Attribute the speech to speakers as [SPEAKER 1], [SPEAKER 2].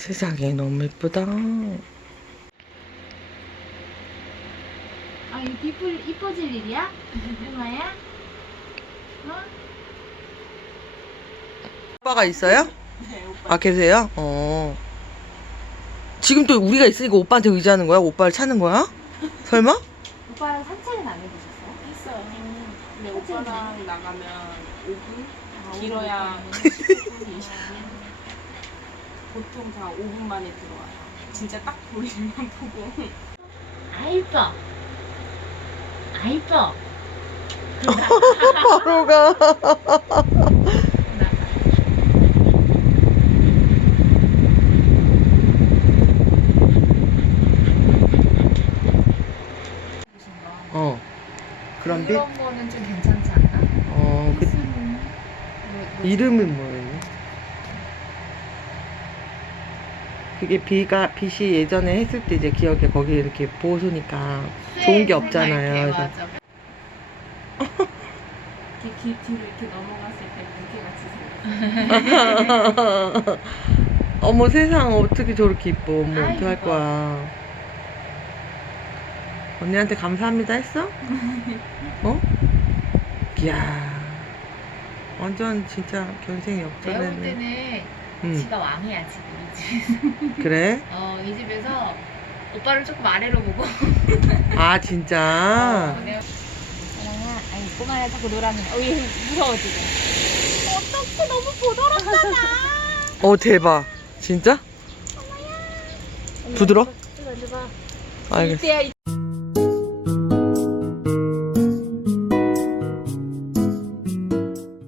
[SPEAKER 1] 세상에 너무 예쁘다.
[SPEAKER 2] 아, 이거 이뻐질 일이야? 엄마야? 어?
[SPEAKER 1] 오빠가 있어요?
[SPEAKER 3] 네, 오빠.
[SPEAKER 1] 아, 계세요? 지금 또 우리가 있으니까 오빠한테 의지하는 거야? 오빠를 찾는 거야? 설마?
[SPEAKER 2] 오빠랑 산책은 안 해보셨어요?
[SPEAKER 3] 했어요. 근데
[SPEAKER 2] 산책은
[SPEAKER 3] 오빠랑 나가면 5분?
[SPEAKER 2] 아,
[SPEAKER 3] 길어야
[SPEAKER 2] 5분.
[SPEAKER 3] 20분? 보통 다 5분 만에 들어와요. 진짜 딱 보이면 보고.
[SPEAKER 2] 아, 이뻐. 아, 이뻐.
[SPEAKER 1] 바로 가. 그런 빛?
[SPEAKER 2] 그런 거는 좀 괜찮지 않나?
[SPEAKER 1] 이름은 뭐예요? 그게 빛이 예전에 했을 때 이제 기억에 거기 이렇게 보소니까 좋은 게 없잖아요. 그래서
[SPEAKER 2] 맞아.
[SPEAKER 3] 이렇게 길 뒤로 이렇게 넘어갔을 때 무게 같이 생겼어요.
[SPEAKER 1] 어머 세상 어떻게 저렇게 이뻐. 어머
[SPEAKER 2] 아이고.
[SPEAKER 1] 어떡할 거야. 언니한테 감사합니다 했어? 어? 이야 완전 진짜 견생이
[SPEAKER 2] 내가 볼
[SPEAKER 1] 역전했네.
[SPEAKER 2] 때는
[SPEAKER 1] 응.
[SPEAKER 2] 지가 왕이야 지금 이 집에서.
[SPEAKER 1] 그래?
[SPEAKER 2] 이 집에서 오빠를 조금 아래로 보고.
[SPEAKER 1] 아 진짜?
[SPEAKER 2] 사랑아, 아니 꼬마야 자꾸 놀아는. 얘 무서워 지금. 어떡해 너무 보더랍잖아.
[SPEAKER 1] 대박 진짜? 부드러?
[SPEAKER 2] 이거 앉아봐.
[SPEAKER 1] 알겠어.
[SPEAKER 2] 이때야.